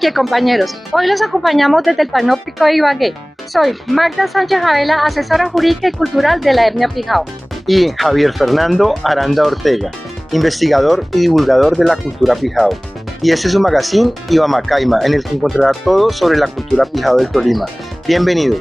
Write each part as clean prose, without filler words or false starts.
Qué compañeros, hoy los acompañamos desde el Panóptico de Ibagué. Soy Magda Sánchez Javela, asesora jurídica y cultural de la etnia Pijao. Y Javier Fernando Aranda Ortega, investigador y divulgador de la cultura Pijao. Y este es su magazine Ibamacaima, en el que encontrará todo sobre la cultura Pijao del Tolima. Bienvenidos.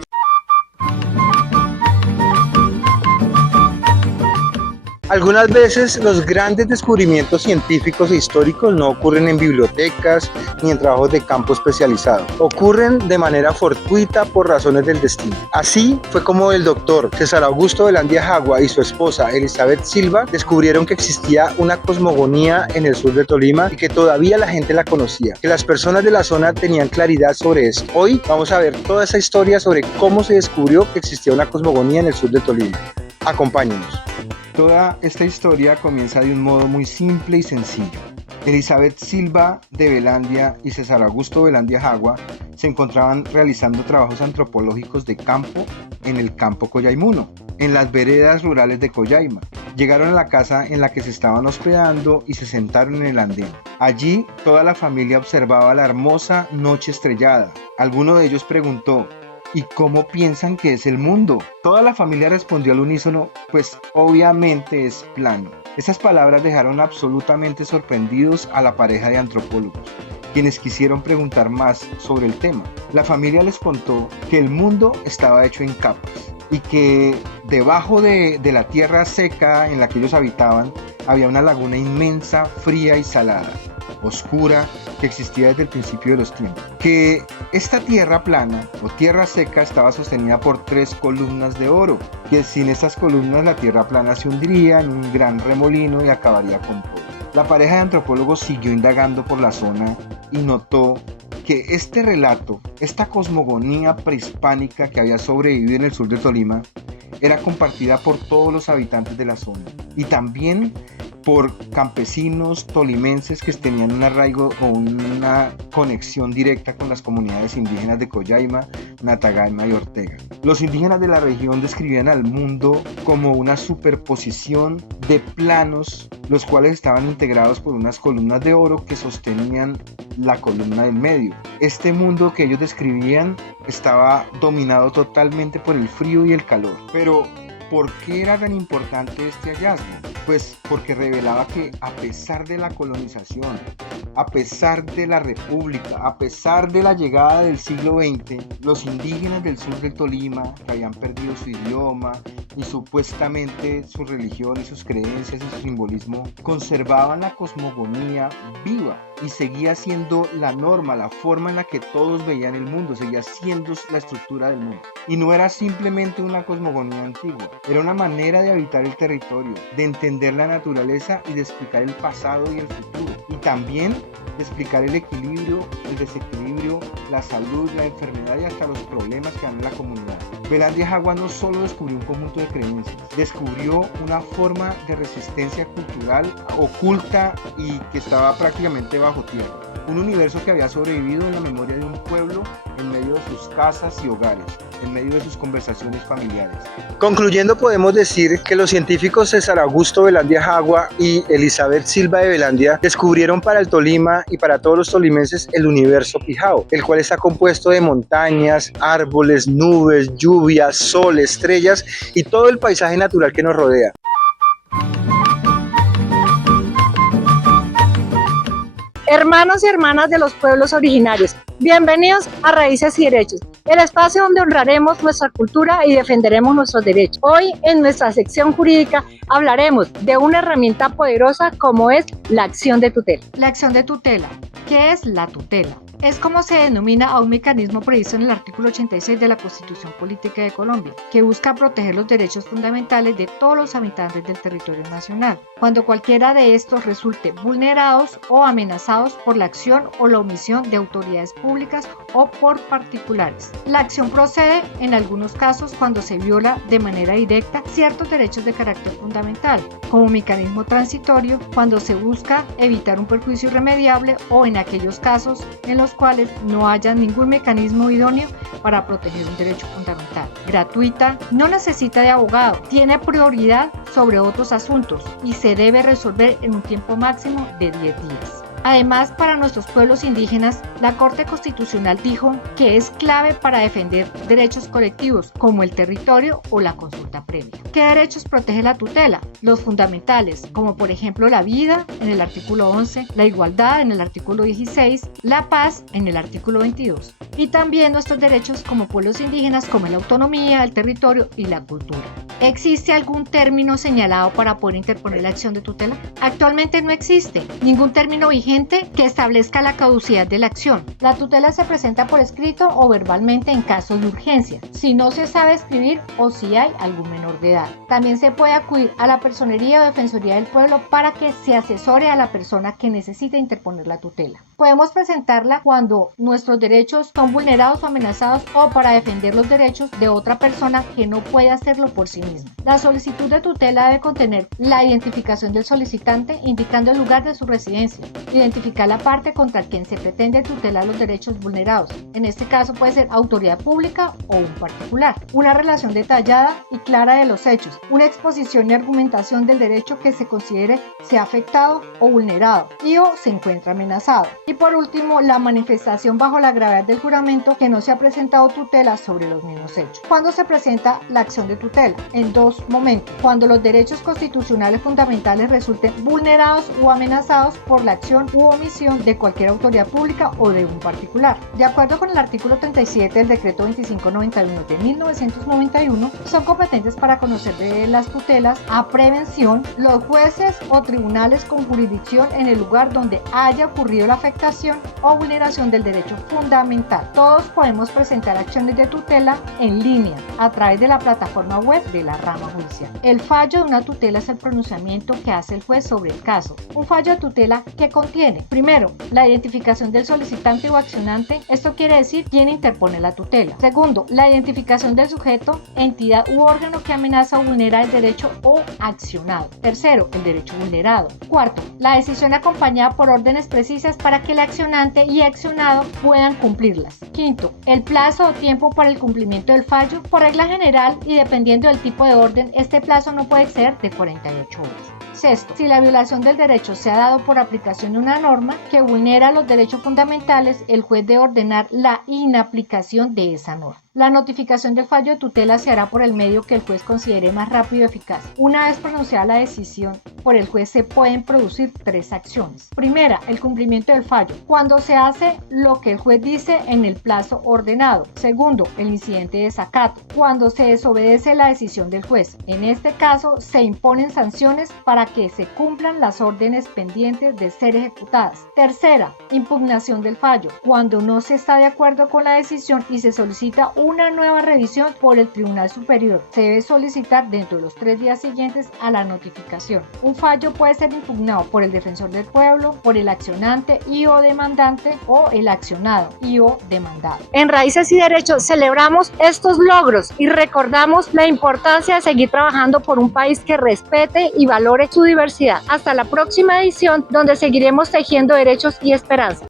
Algunas veces los grandes descubrimientos científicos e históricos no ocurren en bibliotecas ni en trabajos de campo especializados. Ocurren de manera fortuita por razones del destino. Así fue como el doctor César Augusto Velandia Jagua y su esposa Elizabeth Silva descubrieron que existía una cosmogonía en el sur de Tolima y que todavía la gente la conocía, que las personas de la zona tenían claridad sobre esto. Hoy vamos a ver toda esa historia sobre cómo se descubrió que existía una cosmogonía en el sur de Tolima. Acompáñenos. Toda esta historia comienza de un modo muy simple y sencillo. Elizabeth Silva de Velandia y César Augusto Velandia Jagua se encontraban realizando trabajos antropológicos de campo en el campo Coyaimuno, en las veredas rurales de Coyaima. Llegaron a la casa en la que se estaban hospedando y se sentaron en el andén. Allí toda la familia observaba la hermosa noche estrellada. Alguno de ellos preguntó: ¿y cómo piensan que es el mundo? Toda la familia respondió al unísono: pues obviamente es plano. Esas palabras dejaron absolutamente sorprendidos a la pareja de antropólogos, quienes quisieron preguntar más sobre el tema. La familia les contó que el mundo estaba hecho en capas y que debajo de la tierra seca en la que ellos habitaban había una laguna inmensa, fría y salada, oscura, que existía desde el principio de los tiempos. Que esta tierra plana o tierra seca estaba sostenida por 3 columnas de oro, que sin estas columnas la tierra plana se hundiría en un gran remolino y acabaría con todo. La pareja de antropólogos siguió indagando por la zona y notó que este relato, esta cosmogonía prehispánica que había sobrevivido en el sur de Tolima, era compartida por todos los habitantes de la zona y también por campesinos tolimenses que tenían un arraigo o una conexión directa con las comunidades indígenas de Coyaima, Natagaima y Ortega. Los indígenas de la región describían al mundo como una superposición de planos, los cuales estaban integrados por unas columnas de oro que sostenían la columna del medio. Este mundo que ellos describían estaba dominado totalmente por el frío y el calor. Pero ¿por qué era tan importante este hallazgo? Pues porque revelaba que a pesar de la colonización, a pesar de la república, a pesar de la llegada del siglo XX, los indígenas del sur del Tolima, que habían perdido su idioma y supuestamente su religión y sus creencias y su simbolismo, conservaban la cosmogonía viva y seguía siendo la norma, la forma en la que todos veían el mundo, seguía siendo la estructura del mundo. Y no era simplemente una cosmogonía antigua, era una manera de habitar el territorio, de entender la naturaleza y de explicar el pasado y el futuro. Y también de explicar el equilibrio, el desequilibrio, la salud, la enfermedad y hasta los problemas que hay en la comunidad. Velandia Jagua no solo descubrió un conjunto de creencias, descubrió una forma de resistencia cultural oculta y que estaba prácticamente bajo tierra. Un universo que había sobrevivido en la memoria de un pueblo en medio de sus casas y hogares, en medio de sus conversaciones familiares. Concluyendo, podemos decir que los científicos César Augusto Velandia Jagua y Elizabeth Silva de Velandia descubrieron para el Tolima y para todos los tolimenses el universo Pijao, el cual está compuesto de montañas, árboles, nubes, lluvia, sol, estrellas y todo el paisaje natural que nos rodea. Hermanos y hermanas de los pueblos originarios, bienvenidos a Raíces y Derechos, el espacio donde honraremos nuestra cultura y defenderemos nuestros derechos. Hoy en nuestra sección jurídica hablaremos de una herramienta poderosa como es la acción de tutela. La acción de tutela. ¿Qué es la tutela? Es como se denomina a un mecanismo previsto en el artículo 86 de la Constitución Política de Colombia, que busca proteger los derechos fundamentales de todos los habitantes del territorio nacional, cuando cualquiera de estos resulte vulnerados o amenazados por la acción o la omisión de autoridades públicas o por particulares. La acción procede en algunos casos cuando se viola de manera directa ciertos derechos de carácter fundamental, como mecanismo transitorio cuando se busca evitar un perjuicio irremediable o en aquellos casos en los cuales no haya ningún mecanismo idóneo para proteger un derecho fundamental. Gratuita, no necesita de abogado, tiene prioridad sobre otros asuntos y se debe resolver en un tiempo máximo de 10 días. Además, para nuestros pueblos indígenas, la Corte Constitucional dijo que es clave para defender derechos colectivos como el territorio o la consulta previa. ¿Qué derechos protege la tutela? Los fundamentales, como por ejemplo la vida en el artículo 11, la igualdad en el artículo 16, la paz en el artículo 22. Y también nuestros derechos como pueblos indígenas como la autonomía, el territorio y la cultura. ¿Existe algún término señalado para poder interponer la acción de tutela? Actualmente no existe ningún término vigente que establezca la caducidad de la acción. La tutela se presenta por escrito o verbalmente en caso de urgencia, si no se sabe escribir o si hay algún menor de edad. También se puede acudir a la Personería o Defensoría del Pueblo para que se asesore a la persona que necesita interponer la tutela. Podemos presentarla cuando nuestros derechos son vulnerados o amenazados o para defender los derechos de otra persona que no puede hacerlo por sí misma. La solicitud de tutela debe contener la identificación del solicitante indicando el lugar de su residencia, identificar la parte contra quien se pretende tutelar los derechos vulnerados. En este caso puede ser autoridad pública o un particular. Una relación detallada y clara de los hechos, una exposición y argumentación del derecho que se considere sea afectado o vulnerado y o se encuentra amenazado. Y por último, la manifestación bajo la gravedad del juramento que no se ha presentado tutela sobre los mismos hechos. ¿Cuándo se presenta la acción de tutela? En dos momentos: cuando los derechos constitucionales fundamentales resulten vulnerados o amenazados por la acción u omisión de cualquier autoridad pública o de un particular. De acuerdo con el artículo 37 del decreto 2591 de 1991, son competentes para conocer de las tutelas a prevención los jueces o tribunales con jurisdicción en el lugar donde haya ocurrido la afectación o vulneración del derecho fundamental. Todos podemos presentar acciones de tutela en línea a través de la plataforma web de la rama judicial. El fallo de una tutela es el pronunciamiento que hace el juez sobre el caso. Un fallo de tutela que contiene, primero, la identificación del solicitante o accionante, esto quiere decir quién interpone la tutela. Segundo, la identificación del sujeto, entidad u órgano que amenaza o vulnera el derecho o accionado. Tercero, el derecho vulnerado. Cuarto, la decisión acompañada por órdenes precisas para que el accionante y accionado puedan cumplirlas. Quinto, el plazo o tiempo para el cumplimiento del fallo. Por regla general y dependiendo del tipo de orden, este plazo no puede exceder de 48 horas. Sexto, si la violación del derecho se ha dado por aplicación de una norma que vulnera los derechos fundamentales, el juez debe ordenar la inaplicación de esa norma. La notificación del fallo de tutela se hará por el medio que el juez considere más rápido y eficaz. Una vez pronunciada la decisión por el juez, se pueden producir tres acciones. Primera, el cumplimiento del fallo, cuando se hace lo que el juez dice en el plazo ordenado. Segundo, el incidente de desacato, cuando se desobedece la decisión del juez. En este caso, se imponen sanciones para que se cumplan las órdenes pendientes de ser ejecutadas. Tercera, impugnación del fallo, cuando no se está de acuerdo con la decisión y se solicita una nueva revisión por el Tribunal Superior. Se debe solicitar dentro de los 3 días siguientes a la notificación. Un fallo puede ser impugnado por el defensor del pueblo, por el accionante y o demandante o el accionado y o demandado. En Raíces y Derechos celebramos estos logros y recordamos la importancia de seguir trabajando por un país que respete y valore su diversidad. Hasta la próxima edición, donde seguiremos tejiendo derechos y esperanza.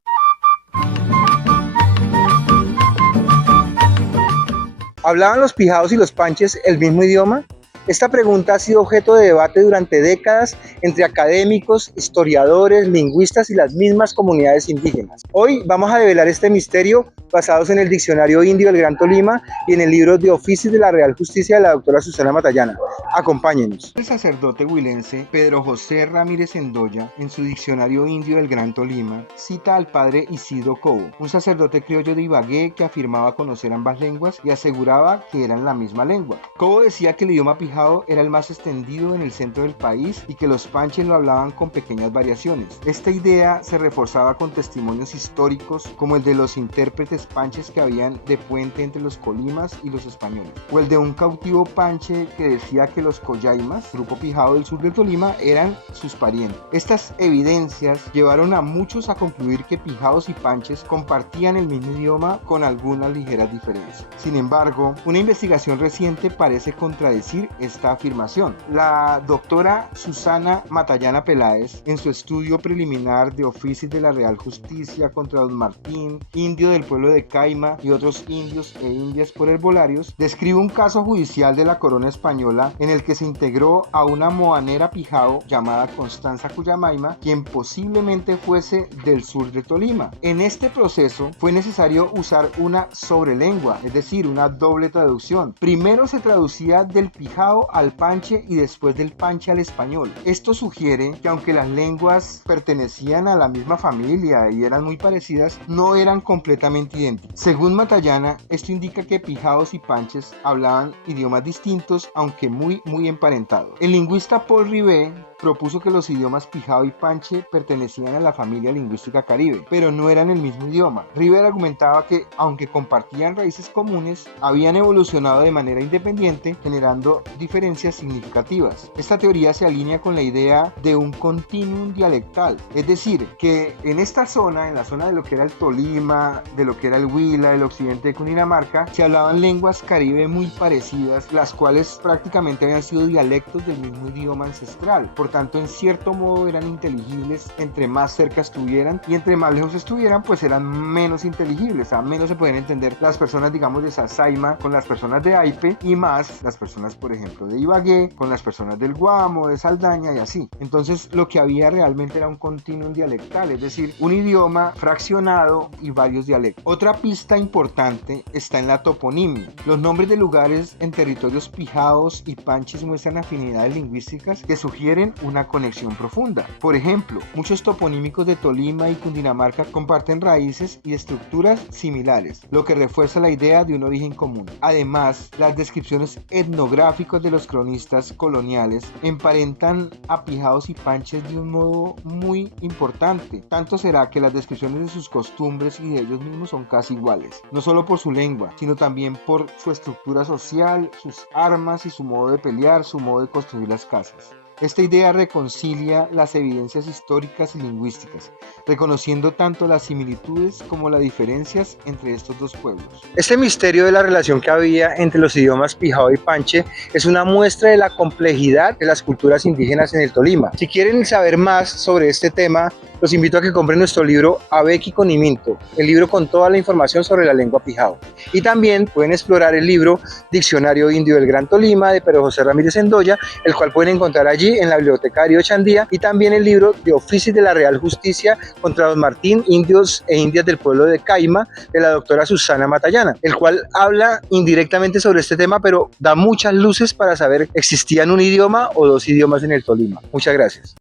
¿Hablaban los pijados y los panches el mismo idioma? Esta pregunta ha sido objeto de debate durante décadas entre académicos, historiadores, lingüistas y las mismas comunidades indígenas. Hoy vamos a develar este misterio basados en el Diccionario Indio del Gran Tolima y en el libro de oficios de la Real Justicia de la doctora Susana Matallana. Acompáñenos. El sacerdote huilense Pedro José Ramírez Endoya, en su Diccionario Indio del Gran Tolima, cita al padre Isidro Cobo, un sacerdote criollo de Ibagué que afirmaba conocer ambas lenguas y aseguraba que eran la misma lengua. Cobo decía que el idioma pijao era el más extendido en el centro del país y que los panches lo hablaban con pequeñas variaciones. Esta idea se reforzaba con testimonios históricos como el de los intérpretes panches que habían de puente entre los colimas y los españoles, o el de un cautivo panche que decía que los coyaimas, grupo pijao del sur del Tolima, eran sus parientes. Estas evidencias llevaron a muchos a concluir que pijaos y panches compartían el mismo idioma con algunas ligeras diferencias. Sin embargo, una investigación reciente parece contradecir esta afirmación. La doctora Susana Matallana Peláez, en su estudio preliminar de Oficis de la Real Justicia contra Don Martín, indio del pueblo de Caima y otros indios e indias por herbolarios, describe un caso judicial de la corona española en el que se integró a una moanera pijao llamada Constanza Cuyamaima, quien posiblemente fuese del sur de Tolima. En este proceso fue necesario usar una sobrelengua, es decir, una doble traducción. Primero se traducía del pijao al panche y después del panche al español. Esto sugiere que aunque las lenguas pertenecían a la misma familia y eran muy parecidas, no eran completamente idénticas. Según Matallana, esto indica que pijaos y panches hablaban idiomas distintos, aunque muy emparentados. El lingüista Paul Rivet propuso que los idiomas pijao y panche pertenecían a la familia lingüística caribe, pero no eran el mismo idioma. Rivet argumentaba que, aunque compartían raíces comunes, habían evolucionado de manera independiente, generando diferencias significativas. Esta teoría se alinea con la idea de un continuum dialectal, es decir, que en esta zona, en la zona de lo que era el Tolima, de lo que era el Huila, el occidente de Cundinamarca, se hablaban lenguas caribe muy parecidas, las cuales prácticamente habían sido dialectos del mismo idioma ancestral. Por tanto, en cierto modo eran inteligibles entre más cerca estuvieran, y entre más lejos estuvieran, pues eran menos inteligibles, a menos se pueden entender las personas, digamos, de Sasaima con las personas de Aipe, y más las personas, por ejemplo, de Ibagué con las personas del Guamo, de Saldaña y así. Entonces, lo que había realmente era un continuum dialectal, es decir, un idioma fraccionado y varios dialectos. Otra pista importante está en la toponimia. Los nombres de lugares en territorios pijaos y panches muestran afinidades lingüísticas que sugieren una conexión profunda. Por ejemplo, muchos toponímicos de Tolima y Cundinamarca comparten raíces y estructuras similares, lo que refuerza la idea de un origen común. Además, las descripciones etnográficas de los cronistas coloniales emparentan a pijaos y panches de un modo muy importante. Tanto será que las descripciones de sus costumbres y de ellos mismos son casi iguales, no solo por su lengua, sino también por su estructura social, sus armas y su modo de pelear, su modo de construir las casas. Esta idea reconcilia las evidencias históricas y lingüísticas, reconociendo tanto las similitudes como las diferencias entre estos dos pueblos. Este misterio de la relación que había entre los idiomas pijao y panche es una muestra de la complejidad de las culturas indígenas en el Tolima. Si quieren saber más sobre este tema, los invito a que compren nuestro libro Abeki Conimiento, el libro con toda la información sobre la lengua pijao. Y también pueden explorar el libro Diccionario Indio del Gran Tolima de Pedro José Ramírez Endoya, el cual pueden encontrar allí en la biblioteca Río Chandía, y también el libro de Oficis de la Real Justicia contra Don Martín, indios e indias del pueblo de Caima, de la doctora Susana Matallana, el cual habla indirectamente sobre este tema, pero da muchas luces para saber existían un idioma o dos idiomas en el Tolima. Muchas gracias.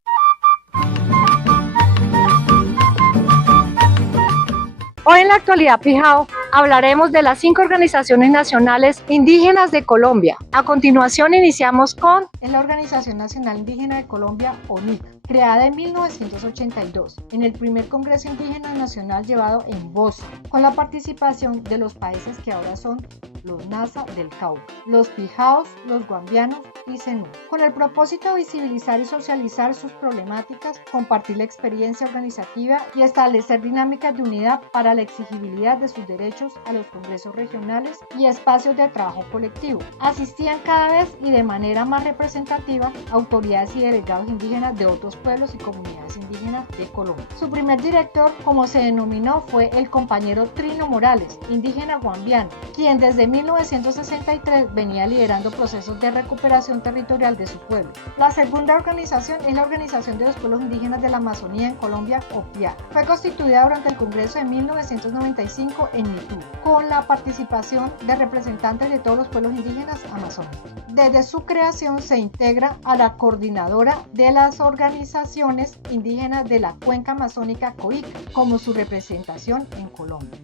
Hoy en la actualidad pijao hablaremos de las 5 organizaciones nacionales indígenas de Colombia. A continuación iniciamos con la Organización Nacional Indígena de Colombia, ONIC, creada en 1982, en el primer Congreso Indígena Nacional llevado en Bosa, con la participación de los países que ahora son los Nasa del Cauca, los pijaos, los guambianos y zenú, con el propósito de visibilizar y socializar sus problemáticas, compartir la experiencia organizativa y establecer dinámicas de unidad para la exigibilidad de sus derechos a los congresos regionales y espacios de trabajo colectivo. Asistían cada vez y de manera más representativa autoridades y delegados indígenas de otros pueblos y comunidades indígenas de Colombia. Su primer director, como se denominó, fue el compañero Trino Morales, indígena guambiano, quien desde 1963 venía liderando procesos de recuperación territorial de su pueblo. La segunda organización es la Organización de los Pueblos Indígenas de la Amazonía en Colombia, OPIAC. Fue constituida durante el Congreso de 1995 en Mitú, con la participación de representantes de todos los pueblos indígenas amazónicos. Desde su creación se integra a la coordinadora de las organizaciones indígenas de la Cuenca Amazónica COICA como su representación en Colombia.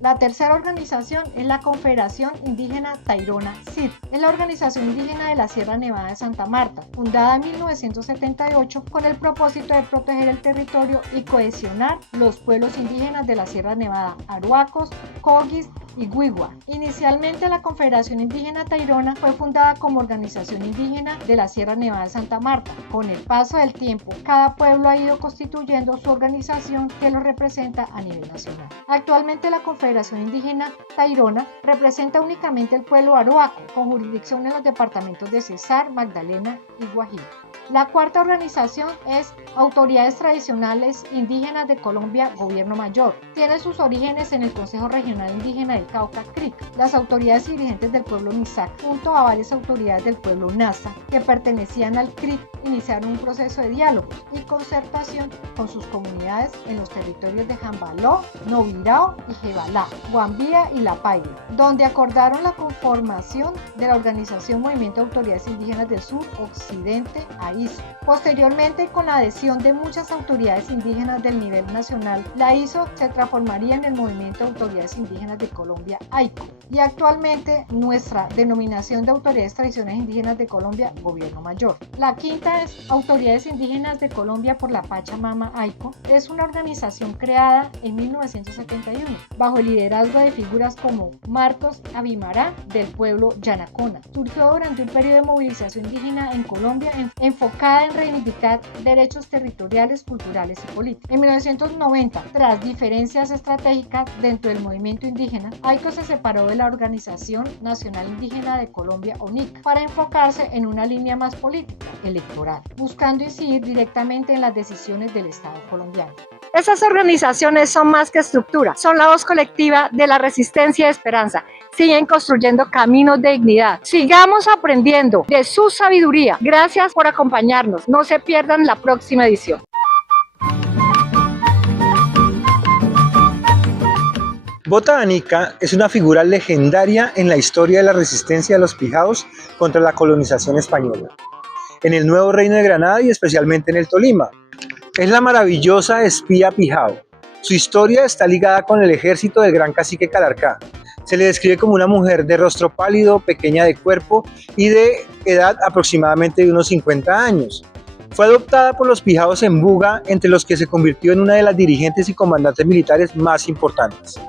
La tercera organización es la Confederación Indígena Tairona CID. Es la organización indígena de la Sierra Nevada de Santa Marta, fundada en 1978 con el propósito de proteger el territorio y cohesionar los pueblos indígenas de la Sierra Nevada, Aruacos, Cogis y Guigua. Inicialmente la Confederación Indígena Tairona fue fundada como organización indígena de la Sierra Nevada de Santa Marta. Con el paso del tiempo, cada pueblo ha ido constituyendo su organización que lo representa a nivel nacional. Actualmente la Confederación Indígena Tairona representa únicamente el pueblo Arhuaco, con jurisdicción en los departamentos de Cesar, Magdalena y Guajira. La cuarta organización es Autoridades Tradicionales Indígenas de Colombia, Gobierno Mayor. Tiene sus orígenes en el Consejo Regional Indígena del Cauca, CRIC. Las autoridades y dirigentes del pueblo Misak, junto a varias autoridades del pueblo Nasa, que pertenecían al CRIC, iniciaron un proceso de diálogo y concertación con sus comunidades en los territorios de Jambaló, Novirao y Jebalá, Guambía y La Paila, donde acordaron la conformación de la organización Movimiento de Autoridades Indígenas del Sur Occidente, AISO. Posteriormente, con la adhesión de muchas autoridades indígenas del nivel nacional, la AISO se transformaría en el Movimiento de Autoridades Indígenas de Colombia, AICO, y actualmente nuestra denominación de Autoridades Tradicionales Indígenas de Colombia, Gobierno Mayor. La quinta es Autoridades Indígenas de Colombia por la Pachamama, AICO. Es una organización creada en 1971 bajo el liderazgo de figuras como Marcos Abimará del pueblo Yanacona. Surgió durante un periodo de movilización indígena en Colombia enfocada en reivindicar derechos territoriales, culturales y políticos. En 1990, tras diferencias estratégicas dentro del movimiento indígena, AICO se separó de la Organización Nacional Indígena de Colombia, ONIC, para enfocarse en una línea más política, electoral, buscando incidir directamente en las decisiones del Estado colombiano. Esas organizaciones son más que estructura, son la voz colectiva de la resistencia y esperanza. Siguen construyendo caminos de dignidad. Sigamos aprendiendo de su sabiduría. Gracias por acompañarnos. No se pierdan la próxima edición. Bota Anica es una figura legendaria en la historia de la resistencia de los pijaos contra la colonización española, en el Nuevo Reino de Granada y especialmente en el Tolima. Es la maravillosa espía pijao. Su historia está ligada con el ejército del gran cacique Calarcá. Se le describe como una mujer de rostro pálido, pequeña de cuerpo y de edad aproximadamente de unos 50 años. Fue adoptada por los pijaos en Buga, entre los que se convirtió en una de las dirigentes y comandantes militares más importantes.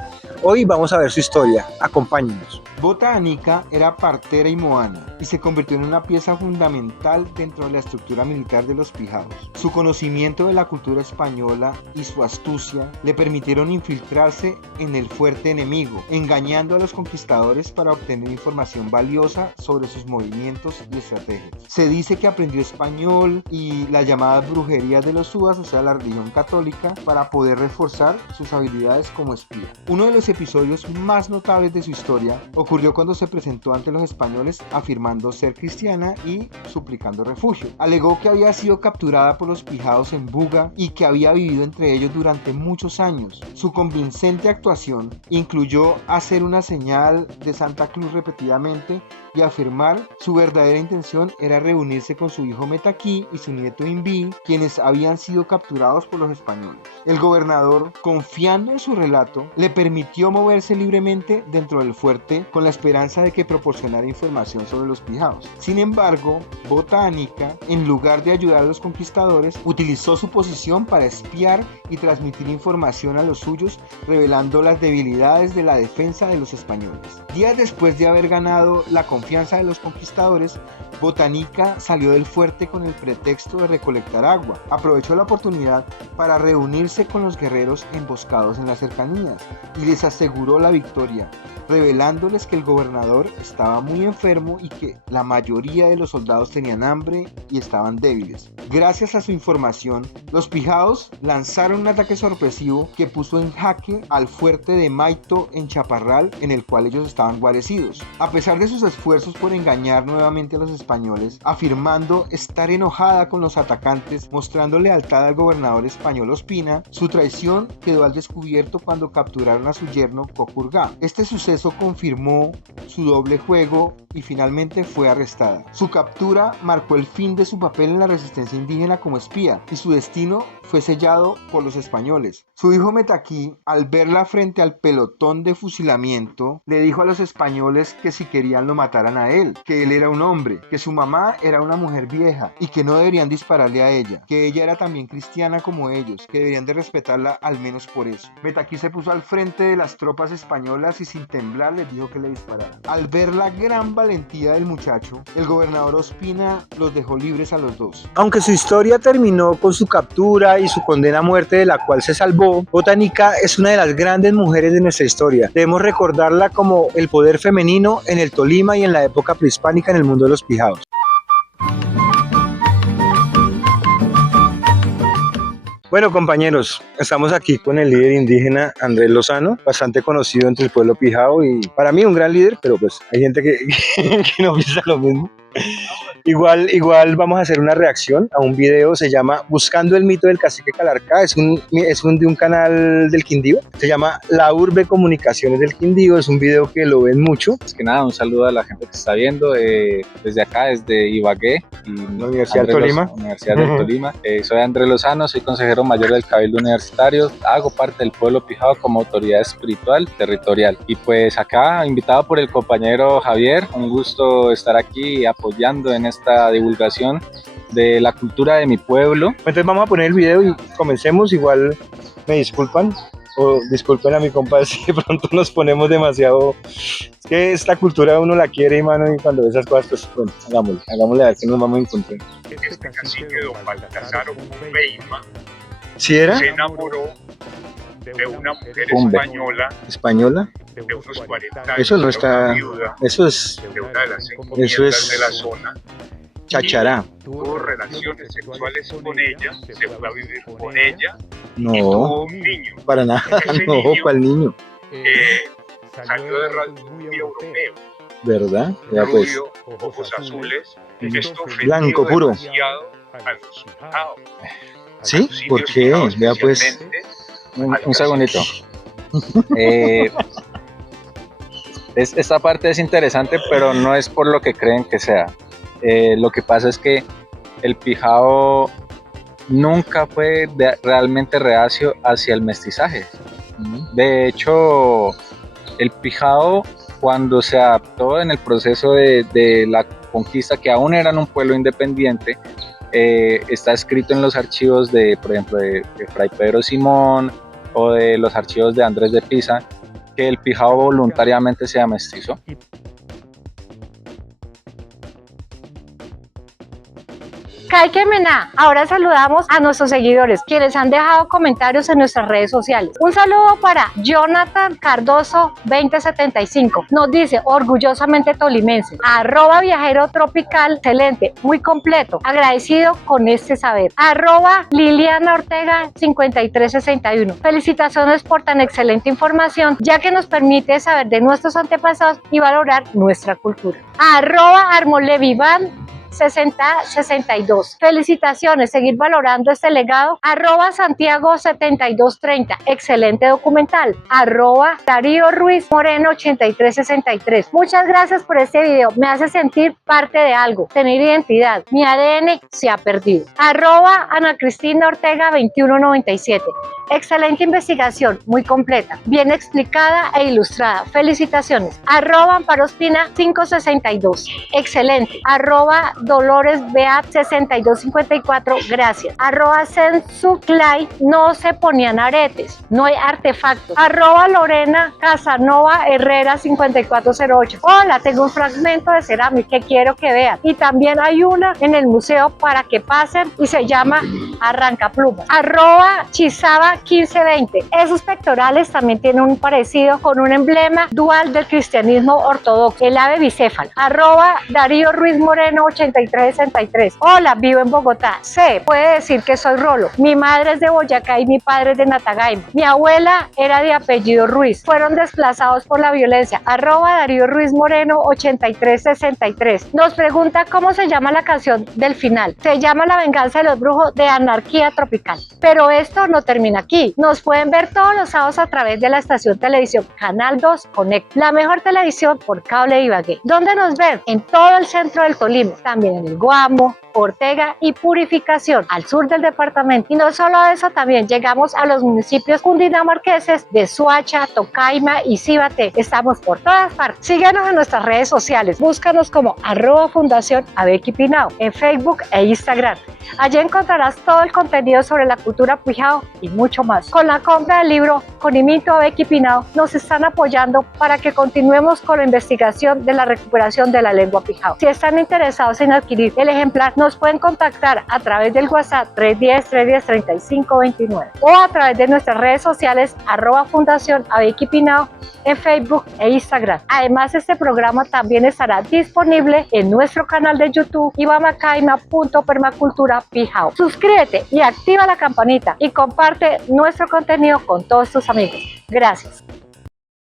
Hoy vamos a ver su historia. Acompáñenos. Bota Anica era partera y moana y se convirtió en una pieza fundamental dentro de la estructura militar de los pijaos. Su conocimiento de la cultura española y su astucia le permitieron infiltrarse en el fuerte enemigo, engañando a los conquistadores para obtener información valiosa sobre sus movimientos y estrategias. Se dice que aprendió español y las llamadas brujerías de los Uas, o sea, la religión católica, para poder reforzar sus habilidades como espía. Uno de los episodios más notables de su historia ocurrió cuando se presentó ante los españoles afirmando ser cristiana y suplicando refugio. Alegó que había sido capturada por los pijaos en Buga y que había vivido entre ellos durante muchos años. Su convincente actuación incluyó hacer una señal de Santa Cruz repetidamente y afirmar su verdadera intención era reunirse con su hijo Metaquí y su nieto Inví, quienes habían sido capturados por los españoles. El gobernador, confiando en su relato, le permitió moverse libremente dentro del fuerte con la esperanza de que proporcionara información sobre los pijaos. Sin embargo, Bota Anica, en lugar de ayudar a los conquistadores, utilizó su posición para espiar y transmitir información a los suyos, revelando las debilidades de la defensa de los españoles. Días después de haber ganado la confianza de los conquistadores, Bota Anica salió del fuerte con el pretexto de recolectar agua. Aprovechó la oportunidad para reunirse con los guerreros emboscados en las cercanías y les aseguró la victoria, revelándoles que el gobernador estaba muy enfermo y que la mayoría de los soldados tenían hambre y estaban débiles. Gracias a su información, los pijaos lanzaron un ataque sorpresivo que puso en jaque al fuerte de Maito en Chaparral, en el cual ellos estaban guarecidos. A pesar de sus esfuerzos por engañar nuevamente a los españoles, afirmando estar enojada con los atacantes, mostrando lealtad al gobernador español Ospina, su traición quedó al descubierto cuando capturaron a su yerno Cocurgá. Este suceso confirmó su doble juego y finalmente fue arrestada. Su captura marcó el fin de su papel en la resistencia indígena como espía y su destino fue sellado por los españoles. Su hijo Metaquí, al verla frente al pelotón de fusilamiento, le dijo a los españoles que si querían lo matarían. mataran a él, que él era un hombre, que su mamá era una mujer vieja y que no deberían dispararle a ella, que ella era también cristiana como ellos, que deberían de respetarla al menos por eso. Metaquí se puso al frente de las tropas españolas y sin temblar les dijo que le dispararan. Al ver la gran valentía del muchacho, el gobernador Ospina los dejó libres a los dos. Aunque su historia terminó con su captura y su condena a muerte de la cual se salvó, Botánica es una de las grandes mujeres de nuestra historia. Debemos recordarla como el poder femenino en el Tolima y en la época prehispánica en el mundo de los pijaos. Bueno, compañeros, estamos aquí con el líder indígena Andrés Lozano, bastante conocido entre el pueblo pijao y para mí un gran líder, pero pues hay gente que no piensa lo mismo. Igual vamos a hacer una reacción a un video, se llama Buscando el mito del cacique Calarcá, es de un canal del Quindío, se llama La Urbe Comunicaciones del Quindío, es un video que lo ven mucho. Es que nada, un saludo a la gente que está viendo desde acá, desde Ibagué y la Universidad del Tolima. Universidad del Tolima. Soy Andrés Lozano, soy consejero mayor del Cabildo Universitario, hago parte del pueblo pijao como autoridad espiritual territorial y pues acá invitado por el compañero Javier, un gusto estar aquí apoyando en esta divulgación de la cultura de mi pueblo. Entonces vamos a poner el video y comencemos. Igual me disculpan o disculpen a mi compa si de pronto nos ponemos demasiado. Es que esta cultura uno la quiere, mano, y cuando ve esas cosas, pues bueno, hagámosle a ver qué nos vamos a encontrar. Este cacique don Baltasar Beima ¿Sí era? se enamoró de una mujer ¿Española? de unos 40 años, Eso no está. viuda Eso es de una de las Eso encomiendas es- de la zona. chachará. Tuvo relaciones sexuales con ella, se fue a vivir con ella y No, tuvo un niño para nada. Ese No, niño- ¿cuál niño? que salió de rasgos muy europeo, ¿Verdad? Ya pues. rubio, ojos azules. Esto ofendió Blanco puro. demasiado a los pijaos, a ¿Sí? los ¿Por indios qué? pijaos Vea pues. especialmente. Un segundito. Esta parte es interesante, pero no es por lo que creen que sea. Lo que pasa es que el pijao nunca fue realmente reacio hacia el mestizaje. De hecho, el pijao, cuando se adaptó en el proceso de la conquista, que aún eran un pueblo independiente, está escrito en los archivos de, por ejemplo, de Fray Pedro Simón o de los archivos de Andrés de Pisa, que el pijao voluntariamente se amestizó. Kaikemena. Ahora saludamos a nuestros seguidores, quienes han dejado comentarios en nuestras redes sociales. Un saludo para Jonathan Cardoso 2075. Nos dice, orgullosamente tolimense. @viajero tropical, excelente, muy completo. Agradecido con este saber. @Liliana Ortega 5361. Felicitaciones por tan excelente información, ya que nos permite saber de nuestros antepasados y valorar nuestra cultura. @Armolevivan 6062. Felicitaciones, seguir valorando este legado. @Santiago 7230. Excelente documental. @Darío Ruiz Moreno 8363. Muchas gracias por este video. Me hace sentir parte de algo, tener identidad. Mi ADN se ha perdido. @Ana Cristina Ortega 2197. Excelente investigación, muy completa, bien explicada e ilustrada. Felicitaciones. @Amparo Espina 562. Excelente. @Dolores Beat 6254. Gracias. @Sensuclay no se ponían aretes, no hay artefactos. @Lorena Casanova Herrera 5408. Hola, tengo un fragmento de cerámica que quiero que vean. Y también hay una en el museo para que pasen y se llama Arrancaplumas. @Chisaba 1520. Esos pectorales también tienen un parecido con un emblema dual del cristianismo ortodoxo, el ave bicéfala. @Darío Ruiz Moreno 8363. Hola, vivo en Bogotá. Se puede decir que soy rolo. Mi madre es de Boyacá y mi padre es de Natagaima. Mi abuela era de apellido Ruiz. Fueron desplazados por la violencia. @Darío Ruiz Moreno 8363. Nos pregunta cómo se llama la canción del final. Se llama La venganza de los brujos de Anarquía Tropical. Pero esto no termina aquí. aquí. Nos pueden ver todos los sábados a través de la estación televisión Canal 2 Connect, la mejor televisión por cable de Ibagué. ¿Dónde nos ven? En todo el centro del Tolima, también en el Guamo, Ortega y Purificación, al sur del departamento. Y no solo eso, también llegamos a los municipios cundinamarqueses de Soacha, Tocaima y Cíbate. Estamos por todas partes. Síguenos en nuestras redes sociales. Búscanos como @Fundación Abequi Pinao en Facebook e Instagram. Allí encontrarás todo el contenido sobre la cultura Pijao y mucho más. Con la compra del libro Conimito Abequi Pinao nos están apoyando para que continuemos con la investigación de la recuperación de la lengua Pijao. Si están interesados en adquirir el ejemplar, nos pueden contactar a través del WhatsApp 310-310-3529 o a través de nuestras redes sociales @Fundación Abequi Pinao en Facebook e Instagram. Además, este programa también estará disponible en nuestro canal de YouTube ibamacaima.permacultura Pijao. Suscríbete y activa la campanita y comparte nuestro contenido con todos tus amigos. Gracias.